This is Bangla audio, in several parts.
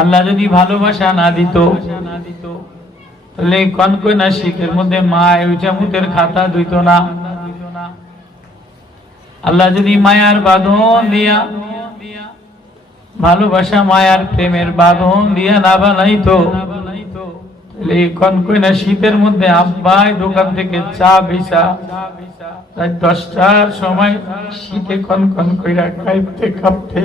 আল্লাহ যদি ভালোবাসা না দিত তাহলে কনকনা শীতের মধ্যে মা ওইটা মুতের খাতা ধুইত না। আল্লাহ যদি মায়ার বাঁধন দিয়া, ভালোবাসা মায়ার প্রেমের বাঁধন দিয়া না বানাইতো তাহলে কনকনা শীতের মধ্যে আব্বাই দোকান থেকে চা বেচা 10টার সময় শীতে কনকন কইরা খাইতে খাপতে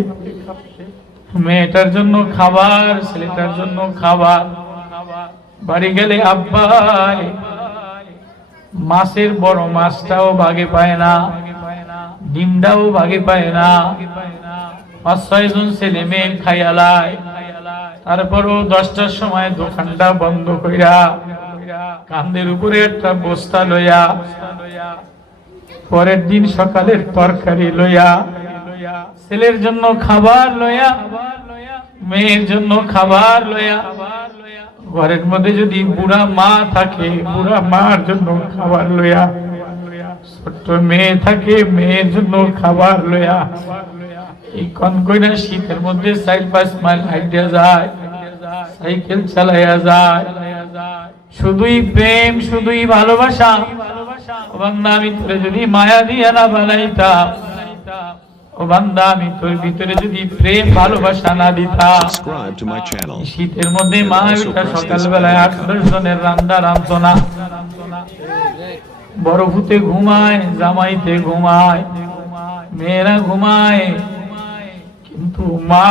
মেয়েটার জন্য খাবার, ছেলেটার জন্য খাবার। বাড়ি গেলে আব্বাই মাছের বড় মাছটাও ভাগে পায় না, ডিমটাও ভাগে পায় না। 5-6 জন ছেলে মেয়ে খাইয়ালায়, তারপরও 10টার সময় দোকানটা বন্ধ কইরা কান্দের উপরে একটা বস্তা লইয়া পরের দিন সকালের তরকারি লইয়া, ছেলের জন্য খাবার লইয়া, মেয়ের জন্য খাবার লইয়া, ঘরের মধ্যে যদি বুড়া মা থাকে বুড়া মার জন্য খাবার লইয়া, ছোট্ট মেয়ে থাকে মেয়ের জন্য খাবার লইয়া এই কনকনা শীতের মধ্যে 4-5 মাইল হাইটা যায়, সাইকেল চালাইয়া যায়। শুধুই প্রেম, শুধুই ভালোবাসা। ও বান্দা আমি তোরে যদি মায়া দিয়া না বানাইতাম, ও বান্দা আমি তোর ভিতরে যদি প্রেম ভালোবাসা না দিতাম, শীতের মধ্যে মা ওইটা সকালবেলায় 8-10 জনের রান্না রাঁধতো না। বড় ভূতে ঘুমায়, জামাইতে ঘুমায়, মেয়েরা ঘুমায়, কিন্তু মা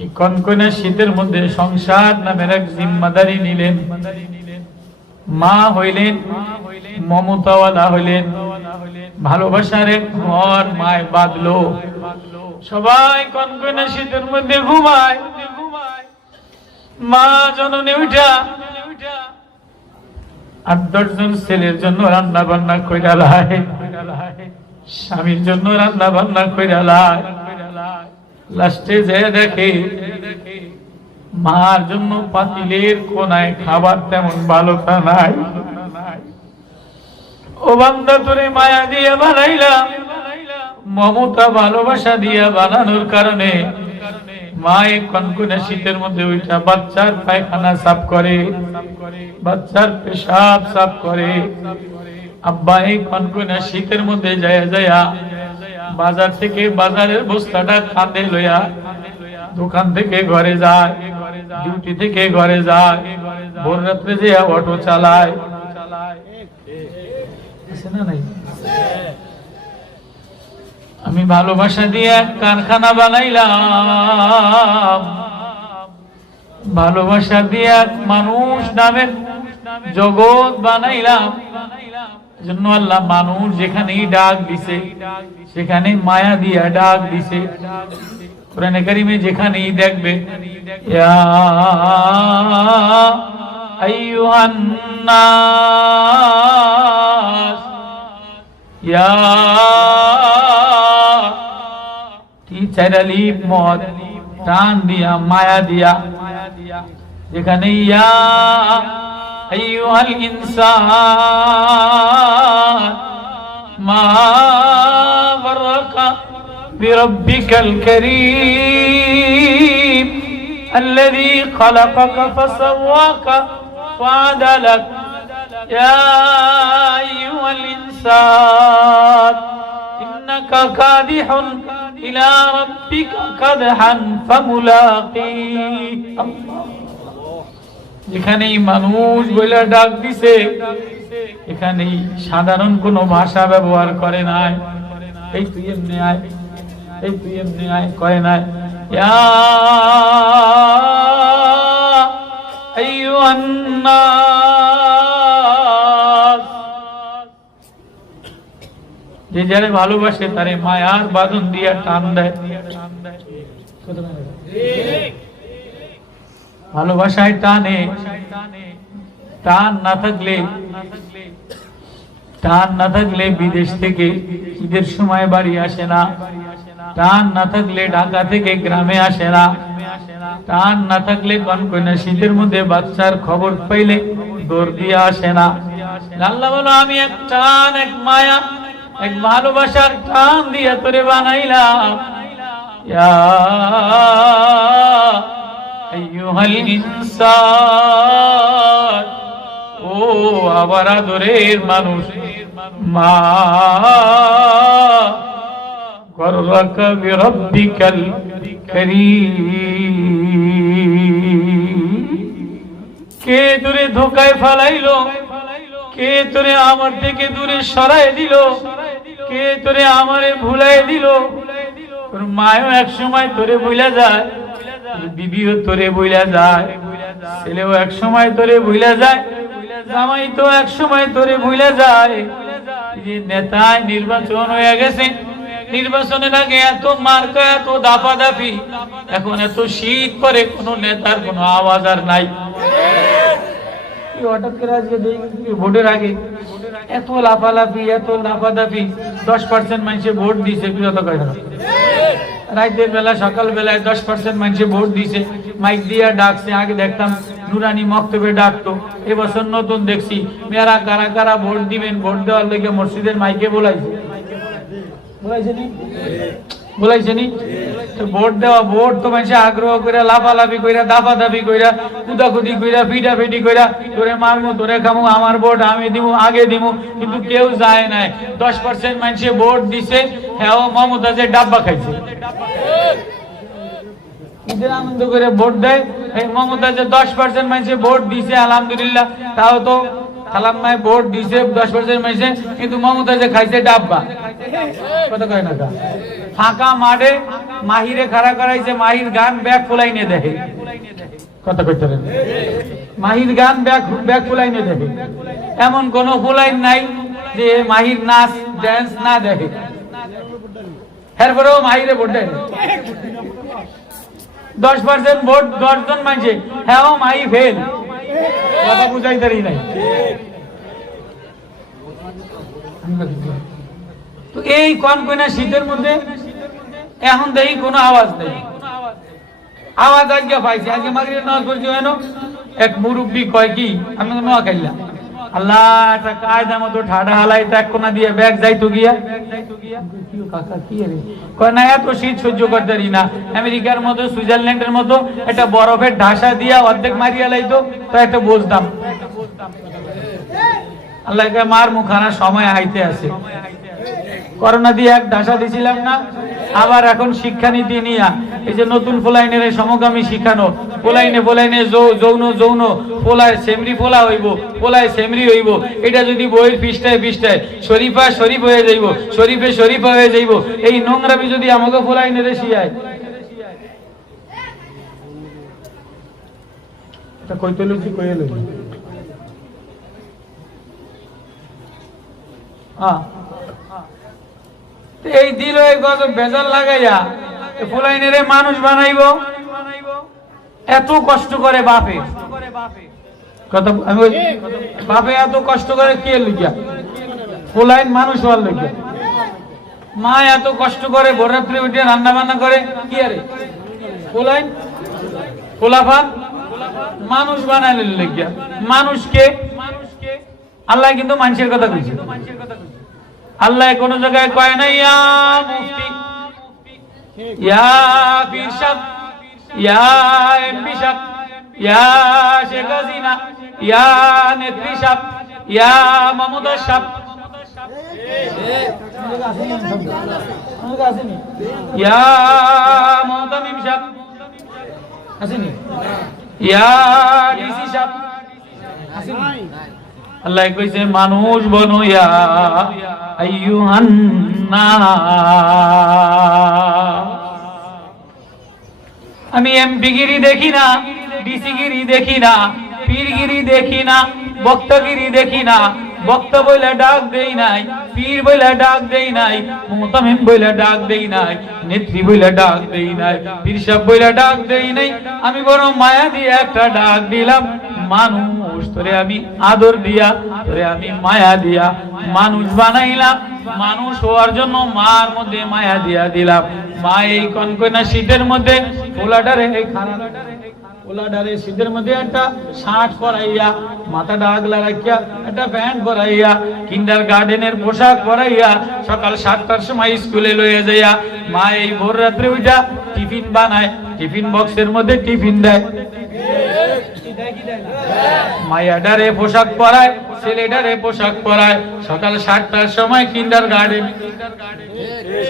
এই কনকনা শীতের মধ্যে সংসার নামের এক জিম্মাদারি নিলেন। মা হইলেন মমতাওয়ালা হইলেন, ভালোবাসার এক ঘর মায় বাঁধলো। সবাই কনকনা শীতের মধ্যে ঘুমায়, মা জননী উঠা 8-10 জন ছেলের জন্য রান্না বান্না কইরা লাই, স্বামীর জন্য রান্না বান্না কইরা লাই। লাস্টে যে দেখে মার জন্য পাতিলের কোনায় খাবার তেমন ভালোটা নাই। ও বান্দা তোরে মায়া দিয়া বানাইলাম, মমতা ভালোবাসা দিয়া বানানোর কারণে মায়ে কনকনা শীতের মধ্যে ওইটা বাচ্চার পায়খানা সাফ করে, বাচ্চার পেশাব সাফ করে। আব্বা এই কনকনা শীতের মধ্যে যায় যায়া বাজার থেকে বাজারের বস্তাটা কাঁধে লইয়া দোকান থেকে ঘরে যায়, ডিউটি থেকে ঘরে যায়, ভোর রাত্রে যে অটো চালায়। আমি ভালোবাসা দিয়ে এক কারখানা বানাইলাম, ভালোবাসা দিয়ে এক মানুষ নামের জগৎ বানাইলাম। জন্য আল্লাহ মানুষ যেখানেই ডাক দিছে সেখানে মায়া দিয়া ডাক দিছে। কোরআনে কারিমে যেখানেই দেখবে ইয়া আইয়ুহান নাস, ইয়া টিচার আলিফ মদ টান দিয়া মায়া দিয়া, যেখানে ইয়া আইয়ুহাল ইনসান মা গররাকা বিরব্বিকাল কারীম الذي خلقك فسواك فعدلك يا أيها الإنسان إنك كادح إلى ربك كدحا فملاقيه। যেখানেই মানুষ বলে ডাক দিছে এখানেই সাধারণ কোনো ভাষা ব্যবহার করে নাই। এই তুই এমনি আয়, এই তুই এমনি আয় করে নাই। ইয়া আইয়ুহান নাস, যে যারে ভালোবাসে তারে মায়ার বাঁধন দিয়া টান দেয়। ভালোবাসায় টানে, টান না থাকলে বিদেশ থেকে ঈদের সময় বাড়ি আসে না, টান না থাকলে ঢাকা থেকে গ্রামে আসে না, টান না থাকলে কনকনা শীতের মধ্যে বাচ্চার খবর পাইলে দৌড় দিয়ে আসে না। আল্লাহ বলো আমি এক টান, এক মায়া, এক ভালোবাসার টান দিয়া তোরে বানাইলাম। ইয়া আইয়ুহাল ইনসান, ও আমার আদরের মানুষ, মা গররাকা বিরাব্বিকাল কারীম, কে তোরে ধোকায় ফালাইলো, কে তোরে আমার থেকে দূরে সরাই দিল, কে তোরে আমারে ভুলাই দিল। তোর মায়ও এক সময় তোরে ভুলা যায়, বিবিও তোরে ভুলা যায়, ছেলেও এক সময় তোরে ভুলা যায়, জামাই তো এক সময় তোরে ভুলা যায়। যে নেতায় নির্বাচন হয়ে গেছে, নির্বাচনের আগে এত মার্কা, এত দাপাদাপি, এখন এত শীত করে কোন নেতার কোনো আওয়াজ আর নাই। হঠাৎ করে আজকে ভোটের আগে এত লাফালাফি, এত লাফাদাফি, 10% মানুষে ভোট দিছে। বিরত কয় রাতের বেলা সকাল বেলায় 10% মানুষে ভোট দিছে, মাইক দিয়া ডাকছে। আগে দেখতাম নুরানি মক্তবে ডাকতো, এবছর নতুন দেখছি মেয়েরা কারা কারা ভোট দিবেন, ভোট দেওয়ার লেগে মসজিদের মাইকে বলাইছে। বলাইছে নি ভোট দেওয়া, ভোট তো মানুষে আগ্রহ করে লাফালাফি কইরা, দাফাদাফি কইরা, কুদাকুদি কইরা, ফিটাফিটি কইরা, তোরে মারমু, তোরে খামু, আমার ভোট আমি দিমু, আগে দিমু, কিন্তু কেউ যায় নাই। 10% মানুষে ভোট দিছে, হ্যাঁ মমতাজের ডাব্বা খাইছে। ঈদের আনন্দ করে ভোট দেয়, মমতাজের 10% মানুষে ভোট দিছে, আলহামদুলিল্লাহ। তাও তো খালাম্মায় ভোট দিছে 10% মানুষে, কিন্তু মমতাজে খাইছে ডাব্বা। কথা কয় না, ফাঁকা মাঠে মাহিরে খাড়া করাইছে, মাহির গান ব্যাগ ফুলাইনে দেখে। কথা কইতে মাহির গান ব্যাগ ফুলাইনে দেখে, এমন কোন ফুলাইন নাই যে মাহির নাচ ড্যান্স না দেখে। এরপরেও মাহিরে ভোট দেয়। 10% ভোট 10 জন মানছে, হ্যাঁ মাহি ফেল। কথা বুঝাইতারি নাই। তো এই কনকনা শীতের মধ্যে এখন দেখি কোনো আওয়াজ নেই। আওয়াজ আজকে পাইছি, আজকে মাগরিবের নামাজ পড়ছি, কেন এক মুরব্বী কয় কি, আমি তো নোয়া খাইলাম, আল্লাহ একটা কায়দা মতো ঠাডা হালাই এক কোনা দিয়ে ব্যাগ যাইতো গিয়া, কাকা কি রে কয় না, এত শীত সহ্য করতে পারি না, আমেরিকার মতো সুইজারল্যান্ডের মতো একটা বরফের ঢাসা দিয়া অর্ধেক মারিয়া লাইতো, তো একটা বলতাম আল্লাহকে মার মুখানা সময় আইতে আছে। করোনা দিয়ে এক ঢাসা দিছিলাম না, আবার এখন শিক্ষানীতি নিয়া এই যে নতুন ফোলাইনের সমগামী শিখানো, ফোলাইনে ফোলাইনে যৌন যৌন ফোলায় সেমরি ফোলা হইব, ফোলায় সেমরি হইব, এটা যদি বইয়ের পৃষ্ঠায় পৃষ্ঠায় শরীফা শরীফ হয়ে যাইব, শরীফে শরীফা হয়ে যাইব, এই নোংরামি যদি আমাকে ফোলাইনে শিয়ায়, এটা কইতে লইছি কইয়ে লইছি। এই দিল এই গজব বেজাল লাগাইয়া ফুলাইনেরে মানুষ বানাইব, এত কষ্ট করে বাপে, কথা আমি বাপে এত কষ্ট করে কে লইয়া, ফুলাইন মানুষ হওয়ার লইয়া। মা এত কষ্ট করে ভোর রাত্রে উঠে রান্না বান্না করে, কি আরে ফুলাইন ফুলাফান মানুষ বানাইলে লইয়া। মানুষকে আল্লাহ কিন্তু মানুষের কথা কইছে। আল্লাহ কোন জায়গায় কয় না ইয়া মুফতি, ইয়া পীর সাহেব, ইয়া এমপি সাহেব, ইয়া শেখ হাসিনা, ইয়া নেত্রী সাহেব, ইয়া মামুদা সাহেব, ইয়া মোহতামিম সাহেব আসেনি, ইয়া ডিসি সাহেব আসেনি। আল্লাহ কইছে মানুষ বনো ইয়া আইয়ুহান নাস। আমি এমপিগিরি দেখি না, ডিসিগিরি দেখি না, পীরগিরি দেখি না, বক্তাগিরি দেখি না। বক্তা বইলা ডাক দেই নাই, পীর বইলা ডাক দেই নাই, মুতামিম বইলা ডাক দেই নাই, নেত্রী বইলা ডাক দেই নাই, পীর সাহেব বইলা ডাক দেই নাই। আমি বড় মায়া দিয়ে একটা ডাক দিলাম, মানুষ তোরে আমি আদর দিয়া, তোরে আমি মায়া দিয়া মানুষ বানাইলাম। মানুষ হওয়ার জন্য মার মধ্যে মায়া দিয়া দিলাম। মা এই কনকনা শীতের মধ্যে পোলাডারে পোলাডারে শীতের মধ্যে একটা শার্ট পরাইয়া, মাথাটা আগলা রাখিয়া একটা প্যান্ট পরাইয়া, কিন্ডার গার্ডেনের পোশাক পরাইয়া সকাল 7টার সময় স্কুলে লইয়া যাইয়া, মা এই ভোর রাত্রে উঠা টিফিন বানায়, টিফিন বক্সের মধ্যে টিফিন দেয়, মায়াডারে পোশাক পরায়, ছেলেটারে পোশাক পরায়। সকাল 7টার সময় কিন্ডারগার্টেন,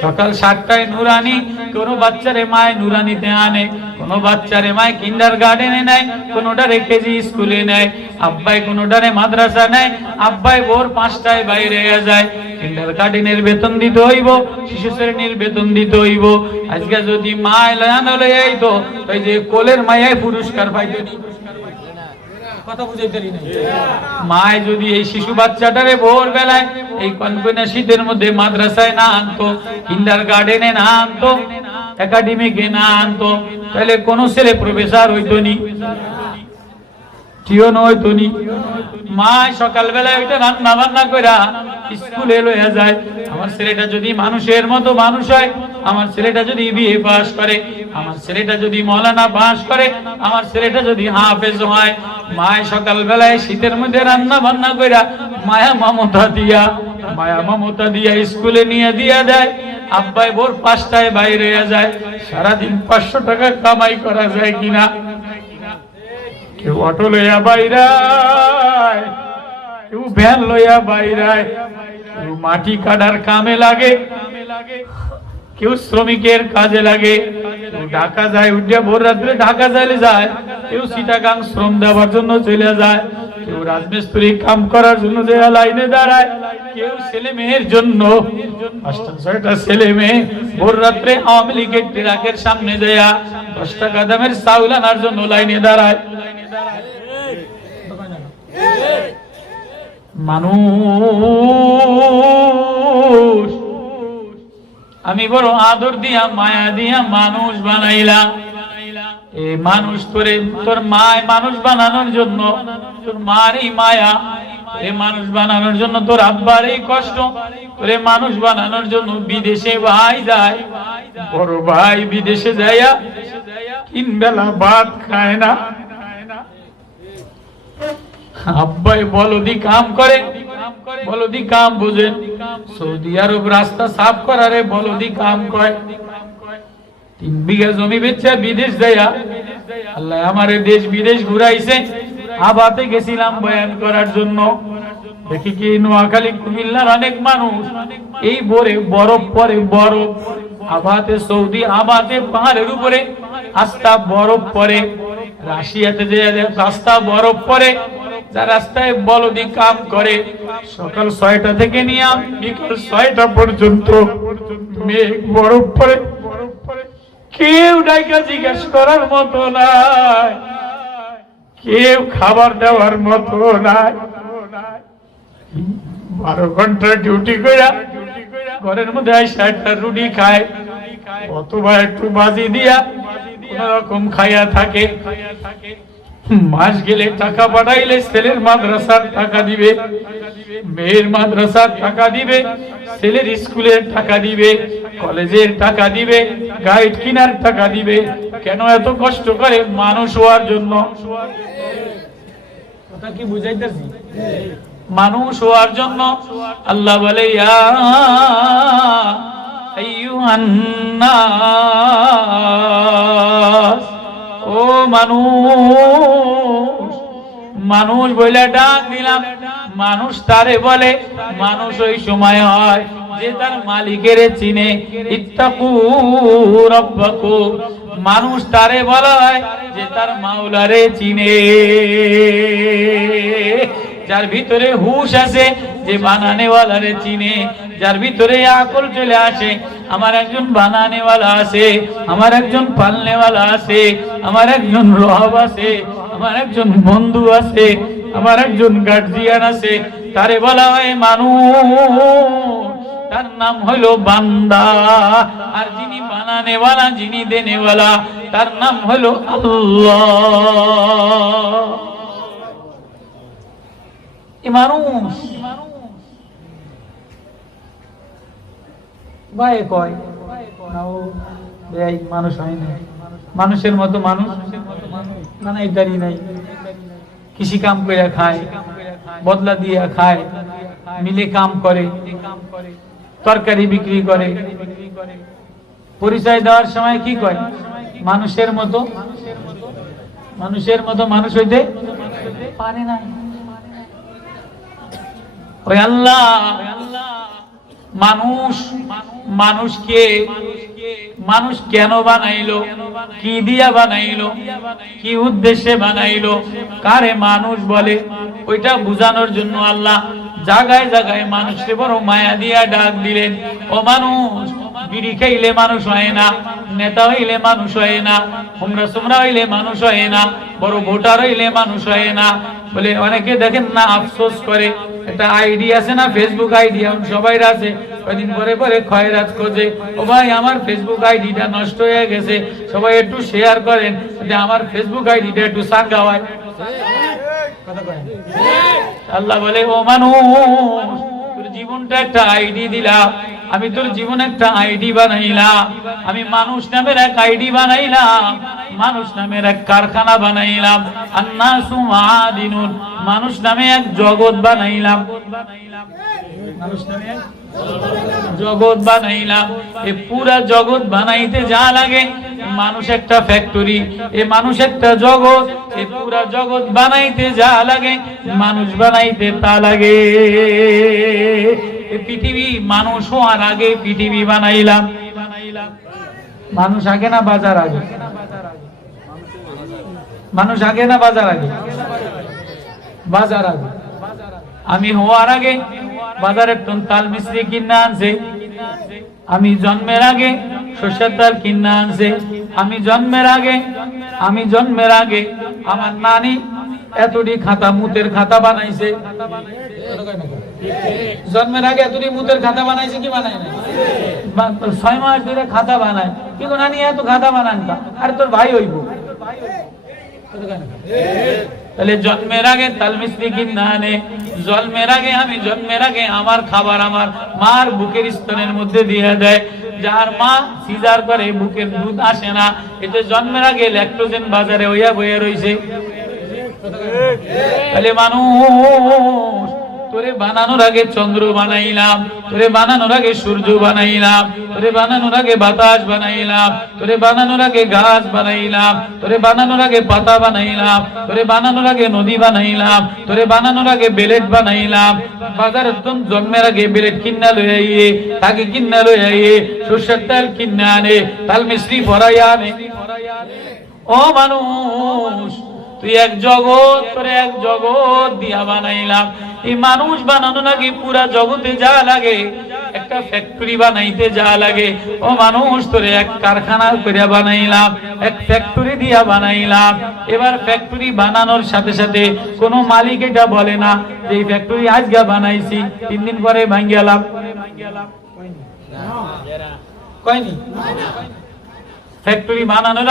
সকাল 7টায় নুরানি। কোন বাচ্চারে মায় নুরানিতে আনে, কোন বাচ্চারে মায় কিন্ডারগার্টেনে নেয়, কোনটারে কেজি স্কুলে নেয়, আব্বাই কোনটারে মাদ্রাসা নেয়। আব্বাই ভোর 5টায় বাইরে যায়। কিন্ডারগার্টেনের বেতন দিতে হইব, শিশু শ্রেণীর বেতন দিতে হইব। আজকে যদি মায় লায়ানো লই আইতো, ওই যে কোলের মায়ায় পুরস্কার পাইতো নি। কথা বুঝাইতেরি না। মায় যদি এই শিশু বাচ্চাটারে ভোর বেলায় এই কনকনে শীতের মধ্যে মাদ্রাসায় না আনতো, কিন্ডারগার্টেনে না আনতো, একাডেমিকে না আনতো, তাহলে কোন ছেলে প্রফেসর হইতো নি, টিও হইতো নি। মায় সকালবেলায় ওইটা রান্না বান্না কইরা স্কুলে লইয়া যায়। আমার ছেলেটা যদি মানুষের মতো মানুষ হয়, আমার ছেলেটা যদি বিএ পাস করে, আমার ছেলেটা যদি মাওলানা পাস করে, আমার ছেলেটা যদি হাফেজ হয়, মায় সকালবেলায় শীতের মধ্যে রান্না বান্না কইরা মায়া মমতা দিয়া স্কুলে নিয়ে দিয়া দেয়। আব্বাই ভোর 5টায় বাইরে যায়। সারাদিন 500 টাকা কামাই করা যায় কিনা? কেউ অটো লইয়া বাইরায়, কেউ ভ্যান লইয়া বাইরায়, কেউ মাটি কাটার কামে লাগে, কেউ শ্রমিকের কাজে লাগে, কেউ ঢাকা যায়, উঠে ভোর রাত্রে ঢাকা যাইলে যায়, কেউ চিটাগাং শ্রম দেওয়ার জন্য চলে যায়, কেউ রাজমিস্ত্রি কাম করার জন্য লাইনে দাঁড়ায়, কেউ ছেলে মেয়ের জন্য 5টা-6টা ছেলে মেয়ে ভোর রাত্রে আওয়ামী লীগের ট্রাকের সামনে দেয়া 10 টাকা দামের চাউল আনার জন্য লাইনে দাঁড়ায়। মানুষ আমি বড় আদর দিয়া মায়া দিয়া মানুষ বানাইলাম। এই মানুষ তোর মায় মানুষ বানানোর জন্য, তোর মার এই মায়া, এই মানুষ বানানোর জন্য তোর আব্বার এই কষ্ট, তোরে মানুষ বানানোর জন্য বিদেশে ভাই যায়। বড় ভাই বিদেশে যাইয়া 3 বেলা ভাত খায় না। আব্বাই বলদি কাম করে, বলদি কাম বুঝেন। সৌদি আরব রাস্তা সাফ করারে বলদি কাম করে। 3 বিঘা জমি বেচা বিদেশ যাইয়া আল্লাহ আমারে দেশ বিদেশ ঘুরাইছে। আবাতে গেছিলাম বয়ান করার জন্য। দেখি কি নোয়াখালী কুমিল্লার অনেক মানুষ এই ভোরে বরফ পরে, বরফ আবাতে সৌদি আবাতে পাহাড়ের উপরে আস্তা বরফ পরে। রাশিয়াতে যে রাস্তা বরফ পরে, যা রাস্তায় বলদি কাম করে। সকাল 6টা থেকে নিয়ে বিকাল 6টা পর্যন্ত মেঘ বরফ পরে, কেউ ডাইকা জিজ্ঞেস করার মতো নাই, কেউ খাবার দেওয়ার মতো নাই। 12 ঘন্টা ডিউটি কইরা ঘরের মধ্যে 60টা রুটি খায়, অথবা একটু বাজি দিয়া কোন রকম খাইয়া থাকে। মাস গেলে টাকা পাঠাইলে ছেলের মাদ্রাসার টাকা দিবে, মেয়ের মাদ্রাসার টাকা দিবে, ছেলের স্কুলের টাকা দিবে, কলেজের টাকা দিবে, গাইড কিনার টাকা দিবে। কেন এত কষ্ট করে? মানুষ হওয়ার জন্য। কথা কি বুঝাইতেছি? মানুষ হওয়ার জন্য। আল্লাহ বলে ইয়া আইয়ুহান নাস, ও মানুষ, মানুষ বলে ডাক দিলাম। মানুষ তারে বলে, মানুষ ওই সময় হয় যে তার মালিকের চিনে। ইত্তাকু রাব্বাকুম, মানুষ তারে বলা হয় যে তার মাওলারে চিনে। যার ভিতরে হুশ আছে, যে বানানেওয়ালারে চিনে, যার ভিতরে আকল চলে আসে, আমার একজন বানানেওয়ালা আছে, আমার একজন পালনেওয়ালা আছে, আমার একজন রব আছে, আমার একজন বন্ধু আছে, আমার একজন গার্জিয়ান আছে, তারে বলা হয় মানুষ। তার নাম হলো বান্দা। আর যিনি বানানেওয়ালা, যিনি দেনেওয়ালা, তার নাম হলো আল্লাহ। মানুষ ভাই কয় মানুষ হয় না, মানুষের মতো মানুষ না, ইদারি নাই। কৃষি কাম করে খায়, বদলা দিয়া খায়, মিলে কাম করে, তরকারি বিক্রি করে, পরিচয় দেওয়ার সময় কি কয়? মানুষের মতো মানুষ হইতে পারে না। ওই আল্লাহ মানুষ কেন বানাইলো, কি দিয়া বানাইলো, কি উদ্দেশ্যে বানাইলো, কারে মানুষ বলে, ওইটা বুঝানোর জন্য আল্লাহ জায়গায় জায়গায় মানুষকে বড় মায়া দিয়া ডাক দিলেন। ও মানুষ, বিড়ি খাইলে মানুষ হয় না, নেতা হইলে মানুষ হয় না, হুমরা সুমরা হইলে মানুষ হয় না, বড় ভোটার হইলে মানুষ হয় না। বলে অনেকে দেখেন না আফসোস করে, একটা আইডি আছে না, ফেসবুক আইডি, এখন সবাই আছে, কয়দিন পরে পরে খয়রাত খোঁজে, ও ভাই আমার ফেসবুক আইডিটা নষ্ট হয়ে গেছে, সবাই একটু শেয়ার করেন যে আমার ফেসবুক আইডিটা একটু সাঙ্গা হয়। আল্লাহ বলে, ও মানুষ, তোর জীবনটা একটা আইডি দিলাম, আমি তোর জীবন একটা আইডি বানাইলাম, আমি মানুষ নামের এক আইডি বানাইলাম, মানুষ নামের এক কারখানা বানাইলাম, আন্নাসু মাদিনুন, মানুষ নামে এক জগৎ বানাইলাম, মানুষ নামে এক জগৎ বানাইলাম। এই পুরা জগৎ বানাইতে যা লাগে, মানুষ একটা ফ্যাক্টরি, এই মানুষ একটা জগৎ, এই পুরা জগৎ বানাইতে যা লাগে, মানুষ বানাইতে তা লাগে। পৃথিবী মানুষ হওয়ার আগে পৃথিবী বানাইলাম। মানুষ আগে না বাজার আগে? মানুষ আগে না বাজার আগে? বাজার আগে। আমি হওয়ার আগে বাজারের তাল মিস্ত্রি কিনা আনছে, আমি জন্মের আগে সর্ষের তেল কিনা আনছে, আমি জন্মের আগে আমার নানি এতটি খাতা, মুতের খাতা বানাইছে। জন্মের আগে এতটি মুতের খাতা বানাইছে কি বানাই না? 6 মাস ধরে খাতা বানায়, কিন্তু নানি এত খাতা বানান কা? আরে তোর ভাই হইব। তাহলে জন্মের আগে তাল মিস্ত্রি কিনা আনে, আমি জন্মের আগে আমার খাবার আমার মার বুকের স্তনের মধ্যে দিয়ে দেয়। যার মা সিজার করে বুকের দুধ আসে না, এতে জন্মের আগে ল্যাকটোজেন বাজারে হইয়া বইয়া রইছে। তাহলে মানুষ, তোরে বানানোর আগে চন্দ্র বানাইলাম, তোরে বানানোর আগে সূর্য বানাইলাম, তোরে বানানোর আগে বাতাস বানাইলাম, তোরে বানানোর আগে গাছ বানাইলাম, তোরে বানানোর আগে পাতা বানাইলাম, তোরে বানানোর আগে নদী বানাইলাম, তোরে বানানোর আগে বেলেট বানাইলাম। বাজারে তো জন্মের আগে বেলেট কিনা লই আইয়ে, তাকে কিনা লই আইয়ে, সর্ষের তেল কিনা আনে, তাল মিস্ত্রি ভরাইয়া আনে। ও মানুষ, তুই এক জগৎ, তোরে এক জগৎ দিয়া বানাইলাম। এই মানুষ বানানো নাকি পুরা জগতে যা লাগে, একটা ফ্যাক্টরি বানাইতে যা লাগে, ও মানুষ তোরে এক কারখানা করে বানাইলাম, এক ফ্যাক্টরি দিয়া বানাইলাম। এবার ফ্যাক্টরি বানানোর সাথে সাথে কোনো মালিক এটা বলে না যে এই ফ্যাক্টরি আজকে বানাইছি, 3 দিন পরে ভাঙ গেলাম, কয়নি? ফ্যাক্টরি বানানোর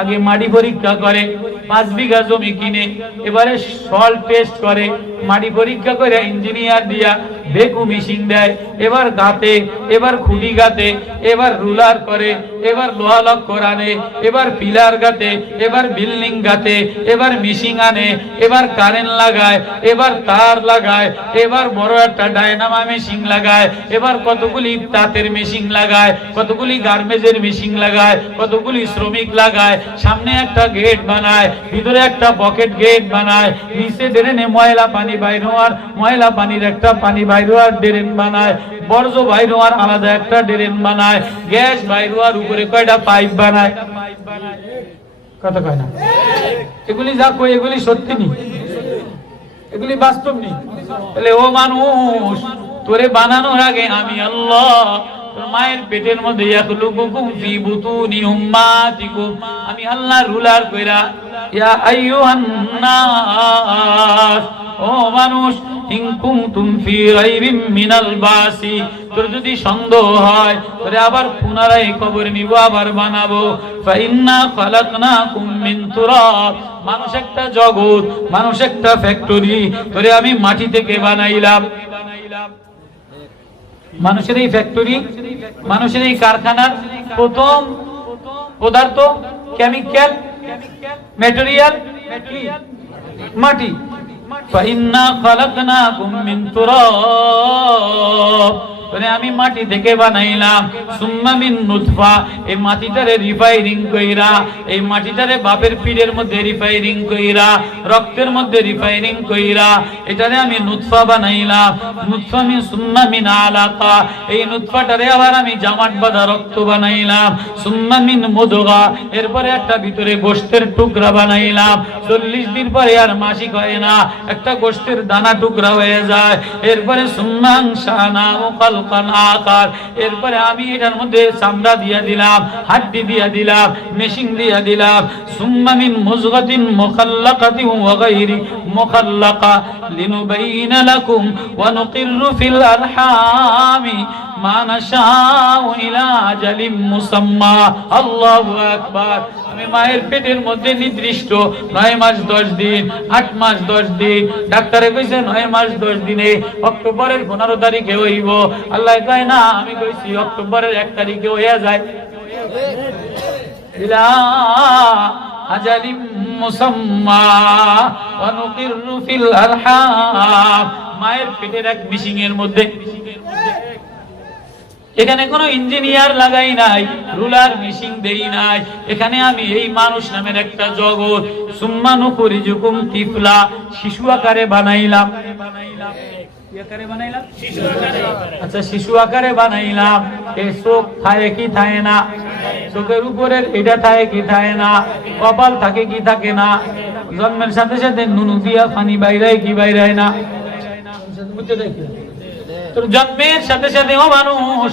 আগে মাটি পরীক্ষা করে, 5 বিঘা জমি কিনে, এবারে সল টেস্ট করে, মাটি পরীক্ষা করে ইঞ্জিনিয়ার দিয়া বেকু মেশিন দেয়, এবার গাতে, এবার খুঁটি গাতে, এবার রুলার করে, এবার লোহা লক্কর আনে, এবার পিলার গাতে, এবার বিল্ডিং গাতে, এবার মেশিন আনে, এবার কারেন্ট লাগায়, এবার তার লাগায়, এবার বড় একটা ডায়নামা মেশিন লাগায়, এবার কতগুলি তাঁতের মেশিন লাগায়, কতগুলি গার্মেন্টসের মেশিন লাগায়, কতগুলি শ্রমিক লাগায়, সামনে একটা গেট বানায়, ভিতরে একটা পকেট গেট বানায়, নিচে ড্রেনে ময়লা পানি বাইর হওয়ার, ময়লা পানির একটা পানি বাইর হওয়ার ড্রেন বানায়, বর্জ্য বাইর হওয়ার আলাদা একটা ড্রেন বানায়, গ্যাস বাইর হওয়ার উপরে কয়টা পাইপ বানায়। কথা কয় না? এগুলি যা কই এগুলি সত্যি নি, এগুলি বাস্তব নি। তাহলে ও মানুষ, তোরে বানানোর আগে আমি আল্লাহ মায়ের পেটের মধ্যে আমি আল্লাহ রুলার কইরা, ইয়া আইয়ুহান নাস, ও মানুষ, ইন কুনতুম ফি রাইবিম মিনাল বাসি, তোর যদি সন্দেহ হয় তোরে আবার পুনরায় কবর নিব, আবার বানাবো। ফা ইন্না খালাকনাকুম মিন তুরাব, মানুষ একটা জগৎ, মানুষ একটা ফ্যাক্টরি, তোরে আমি মাটি থেকে বানাইলাম। মানুষের এই ফ্যাক্টরি, মানুষের এই কারখানার প্রথম পদার্থ কেমিক্যাল, ম্যাটেরিয়াল মাটি। فإنا خلقناكم من تراب, তোরে আমি মাটি থেকে বানাইলাম। সুম্মা মিন নুতফা, এই মাটিটারে রিফাইনিং কইরা, এই মাটিটারে বাপের পিঠের মধ্যে রিফাইনিং কইরা, রক্তের মধ্যে রিফাইনিং কইরা এটারে আমি নুতফা বানাইলাম। নুতফা মিন সুম্মা মিন আলাকা, এই নুতফাটারে আবার আমি জামাট বাঁধা রক্ত বানাইলাম। সুম্মা মিন মুদগা, এরপরে একটা ভিতরে গোশতের টুকরা বানাইলাম। 40 দিন পরে আর মাসিক হয় না, একটা গোশতের দানা টুকরা হয়ে যায়। এরপরে সুম্মান শানা মুখালকান আকার, এরপরে আমি এটার মধ্যে চামড়া দিয়া দিলাম, হাড্ডি দিয়া দিলাম, মেশিন দিয়া দিলাম। সুম্মা মিন মুজগাতিন মুখাল্লাকাতিন ওয়া গায়রি মুখাল্লাকা লিনুবাইয়িনা লাকুম ওয়া নুকিররু ফিল আরহামি মা নাশাউ ইলা আজালিম মুসাম্মা। আল্লাহু আকবার। আমি মায়ের পেটের মধ্যে নির্দিষ্ট 9 মাস 10 দিন, 8 মাস 10 দিন, ডাক্তারে কইছে 9 মাস 10 দিনে অক্টোবরের 15 তারিখে হইব। আল্লাহ কয় না, আমি কইছি অক্টোবরের 1 তারিখে হইয়া যায়। ইলা আজালিম মুসাম্মা ওয়া নুকিররু ফিল আরহাম, মায়ের পেটের এক মিশিংয়ের মধ্যে। এখানে কোনো ইঞ্জিনিয়ার লাগাই নাই, রুলার মেশিন দেই নাই। এখানে আমি এই মানুষ নামের একটা জগৎ সুম্মা নুখরিজুকুম তিফলা, শিশু আকারে বানাইলাম। কি আকারে বানাইলাম? শিশু আকারে। আচ্ছা, শিশু আকারে বানাইলাম। এই চোখ থাকে কি থাকে না? চোখের উপরের এটা থাকে কি থাকে না? কপাল থাকে কি থাকে না? জন্মের সাথে সাথে নুনু দিয়া পানি বাইরায় কি বাইরায় না? বুঝতে দেখি তোর জন্মের সাথে সাথে ও মানুষ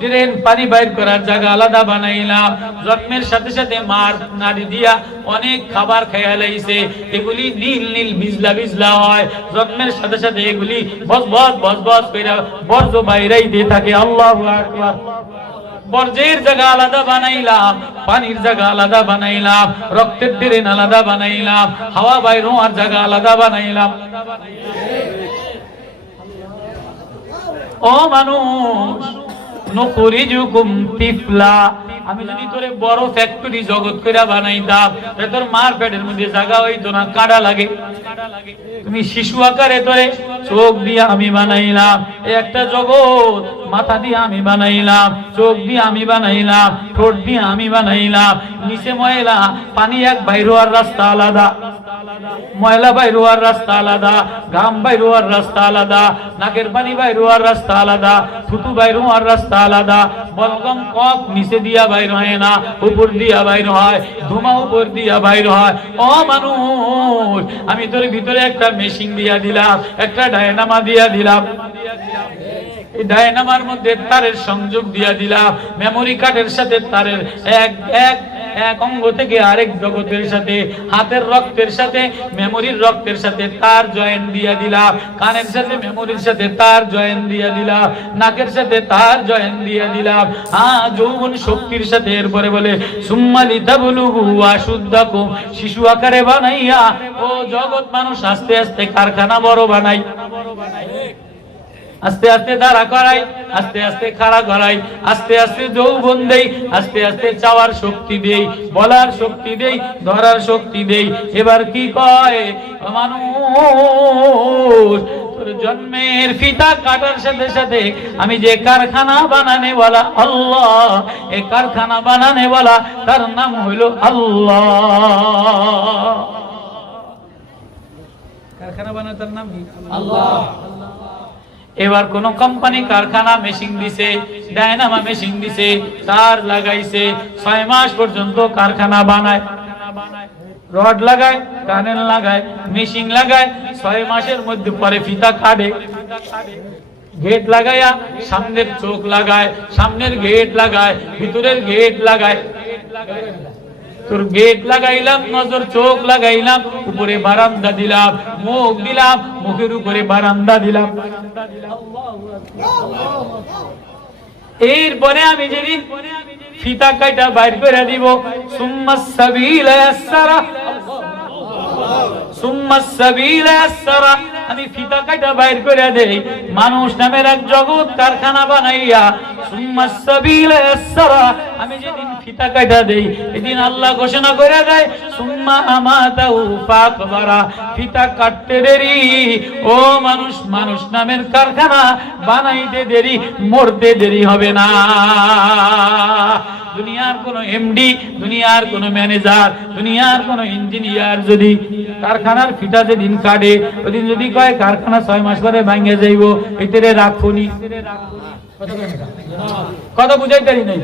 ড্রেন পানি বাইর করার জায়গা আলাদা বানাইলাম। জন্মের সাথে সাথে মার নাড়ি দিয়া অনেক খাবার খাইয়া লাইছে, এগুলি নীল নীল বিজলা বিজলা হয়। জন্মের সাথে সাথে এগুলি বস বস বস বস কইরা বর্জ্য বাইরাই দিয়ে থাকে। আল্লাহু আকবার। বর্জ্যের জায়গা আলাদা বানাইলাম, পানির জায়গা আলাদা বানাইলাম, রক্তের ড্রেন আলাদা বানাইলাম, হাওয়া বাইর হওয়ার জায়গা আলাদা বানাইলাম। ও মানুষ, নুখরিজুকুম তিফলা, আমি যদি তোরে বড় ফ্যাক্টরি জগৎ কইরা বানাইতাম, তাহলে তোর মার পেটের মধ্যে জায়গা হইতো না, কাঁটা লাগে। তুমি শিশু আকারে তোরে চোখ দিয়ে আমি বানাইলাম, এই একটা জগৎ। মাথা দিয়ে আমি বানাইলাম, চোখ দিয়ে আমি বানাইলাম, ঠোঁট দিয়ে আমি বানাইলাম। নিচে ময়লা, পানি এক বাইর হওয়ার রাস্তা আলাদা, ময়লা বাইর হওয়ার রাস্তা আলাদা, ঘাম বাইর হওয়ার রাস্তা আলাদা, নাকের পানি বাইর হওয়ার রাস্তা আলাদা, থুতু বাইর হওয়ার রাস্তা আলাদা। বলগম কক নিচে দিয়া বাইর হয় না, উপর দিয়া বাইর হয়, ধুমা উপর দিয়া বাইর হয়। ও মানুষ, আমি তোর ভিতরে একটা মেশিন দিয়া দিলাম, একটা ডায়নামা দিয়া দিলাম। এই ডায়নামার মধ্যে তারের সংযোগ দিয়া দিলাম, মেমোরি কার্ডের সাথে তারের এক এক এক অঙ্গ থেকে আরেক জগতের সাথে, হাতের রক্তের সাথে মেমোরির রক্তের সাথে তার জয়েন দিয়া দিলাম, কানের সাথে মেমোরির সাথে তার জয়েন দিয়া দিলাম, নাকের সাথে তার জয়েন দিয়া দিলাম, যৌবন শক্তির সাথে। এরপরে বলে সুম্মা লিতাবলুগু আশুদ্দাকুম, শিশু আকারে বানাইয়া ও জগৎ মানুষ আস্তে আস্তে কারখানা বড় বানাই, আস্তে আস্তে দাঁড়া করাই, আস্তে আস্তে খাড়া করাই, আস্তে আস্তে যৌবন দেই, আস্তে আস্তে চাওয়ার শক্তি দেই, বলার শক্তি দেই, ধরার শক্তি দেই। এবার কি কয় মানুষ, তোর জন্মের ফিতা কাটার সাথে সাথে আমি যে কারখানা বানানে वाला আল্লাহ, এই কারখানা বানানে वाला তার নাম হইল আল্লাহ। কারখানা বানানোর নাম কি? আল্লাহ। এবার কোন কোম্পানি কারখানা মেশিন দিছে, ডায়নামা মেশিন দিছে, তার লাগাইছে, 6 মাস পর্যন্ত কারখানা বানায়, রড লাগায়, কানেল লাগায়, মেশিন লাগায়। 6 মাসের মধ্যে পরে ফিতা কাটে, গেট লাগায়া সামনের চোখ লাগায়, সামনের গেট লাগায়, ভিতরের গেট লাগায়। তোর গেট লাগাইলাম, নজর চোখ লাগাইলাম, উপরে বারান্দা দিলাম, মুখ দিলাম, মুখের উপরে বারান্দা দিলাম। এরপরে আমি যদি ফিতা কাটা বাইর করে দিব, সুম্মাস সাবিলা ইয়াসসারা, সুম্মাস সাবিলা ইয়াসসারা, আমি ফিতা কাটা বাইর করে দেই। মানুষ নামের এক জগৎ কারখানা বানাইয়া সুম্মাস সাবিলা ইয়াসসারা, আমি যেদিন ফিতা কাটা দেই এদিন আল্লাহ ঘোষণা করে দেয় সুম্মা আমাতাউ ফাকবারা, ফিতা কাটতে দেরি ও মানুষ, মানুষ নামের কারখানা বানাইতে দেরি, মরতে দেরি হবে না। দুনিয়ার কোন এমডি, দুনিয়ার কোন ম্যানেজার, দুনিয়ার কোন ইঞ্জিনিয়ার যদি কারখানার ফিতা যেদিন কাটে ওদিন যদি কয় কারখানা 6 মাস পরে ভাঙে যাইব, এতে রাখুনি, কথা বুঝাইতারি নাই।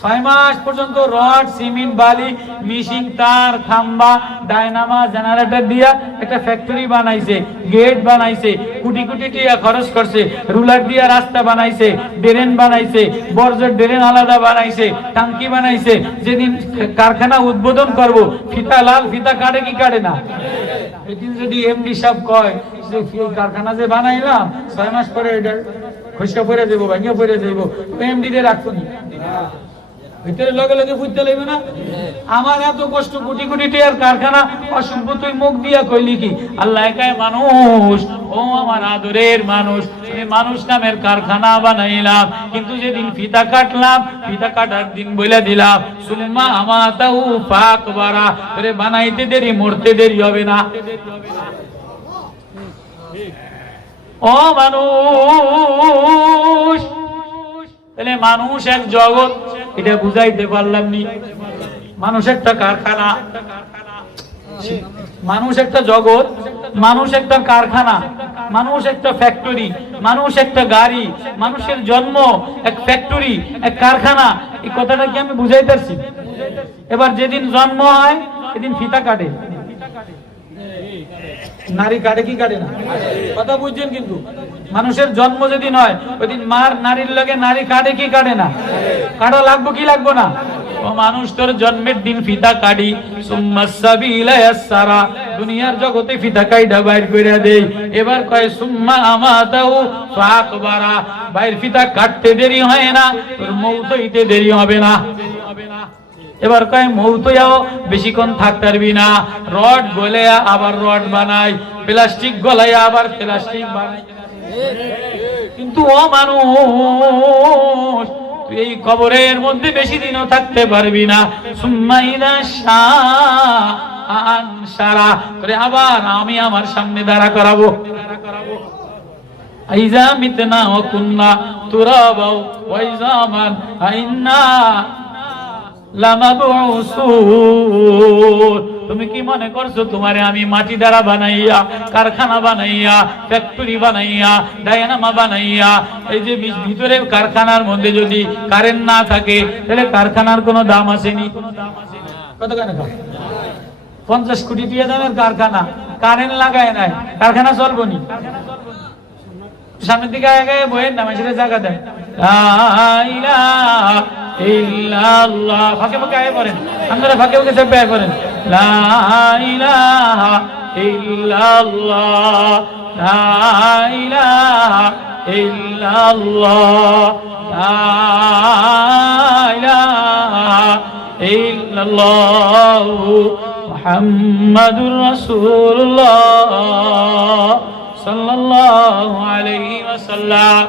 6 মাস পর্যন্ত রড, সিমেন্ট, বালি, মিশিং, তার, খাম্বা, ডায়নামা, জেনারেটর দিয়া একটা ফ্যাক্টরি বানাইছে, গেট বানাইছে, কোটি কোটি টাকা খরচ করছে, রুলার দিয়া রাস্তা বানাইছে, ড্রেন বানাইছে, বর্জ্যের ড্রেন আলাদা বানাইছে, টাঙ্কি বানাইছে। যেদিন কারখানা উদ্বোধন করব ফিতা লাল ফিতা কাটে কি কাটে না? এদিন যদি এমডি সাহেব কয় যে কারখানা যে বানাইলাম 6 মাস পরে এটা খসা পরে দেবো, ভাঙিয়া পরে দেবো, এমডি দিয়ে রাখবো নি, ভিতরে লগে লগে বুঝতে লাগবে না? আমার এত কষ্ট, কোটি কোটি টাকার কারখানা, অসভ্য তুই মুখ দিয়া কইলি কি? আল্লাহ একাই মানুষ, ও আমার আদরের মানুষ, এই মানুষ নামের কারখানা বানাইলাম, কিন্তু যেদিন ফিতা কাটলাম, ফিতা কাটার দিন বলে দিলাম সুম্মা আমাতাউ ফাকবারা, আরে বানাইতে দেরি, মরতে দেরি হবে না। ও মানুষ, তাহলে মানুষ এক জগৎ, এটা বুঝাইতে পারলাম নি। মানুষ একটা কারখানা, মানুষ একটা জগৎ, মানুষ একটা কারখানা, মানুষ একটা ফ্যাক্টরি, মানুষ একটা গাড়ি, মানুষের জন্ম এক ফ্যাক্টরি, এক কারখানা। এই কথাটা কি আমি বুঝাই পারছি? এবার যেদিন জন্ম হয় এদিন ফিতা কাটে, নারী কাটে কি কাটে না? কথা বুঝছেন? কিন্তু মানুষের জন্ম যেদিন হয় ওইদিন মার নারীর লগে নারী কাটে কি কাটে না? কাটা লাগবো কি লাগবো না? ও মানুষ, তোর জন্মের দিন ফিতা কাটি, সুম্মাস সাবিলা ইয়াসসারা, দুনিয়ার জগতে ফিতা কাইডা বাইর কইরা দেই। এবার কয় সুম্মা আমাতাউ ফাকবারা, বাইর ফিতা কাটতে দেরি হয় না, তোর মৌত হইতে দেরি হবে না। এবার কয় মৌত যাও, বেশিক্ষণ থাকতে পারবি না, রড গলে আবার রড বানাই, প্লাস্টিক গলায় আবার প্লাস্টিক বানাই। কিন্তু ও মানুষ, তুই এই কবরের মধ্যে বেশি দিনও থাকতে পারবি না। সুম্মা ইযা আনশারা, তোরে আবার আমি আমার সামনে দাঁড়া করাবো। আইযা মিতনা ওয়া কুন্না তুরাবা ওয়া ইযামান আইন্না লামাবউসুন, তুমি কি মনে করছো তোমারে আমি মাটি দ্বারা বানাইয়া, কারখানা বানাইয়া, ফ্যাক্টরি বানাইয়া, ডায়নামা বানাইয়া, এই যে ভিতরে কারখানার মধ্যে যদি কারেন্ট না থাকে তাহলে কারখানার কোনো দাম আসেনি? কত কেন? 50 কোটি টাকা দামের কারখানা, কারেন্ট লাগায় নাই, কারখানা চলবো নি? সামনের দিকে আগে বইয়ের নামে সেটা জায়গা দেন, লা ইলাহা ইল্লাল্লাহ, ফাঁকে ফাঁকে আয় পড়েন, আপনারা ফাঁকে ফাঁকে সব আয় পড়েন, লা ইলাহা ইল্লাল্লাহ, লা ইলাহা ইল্লাল্লাহ, লা ইলাহা ইল্লাল্লাহ মুহাম্মাদুর রাসূলুল্লাহ সাল্লাল্লাহু আলাইহি ওয়াসাল্লাম।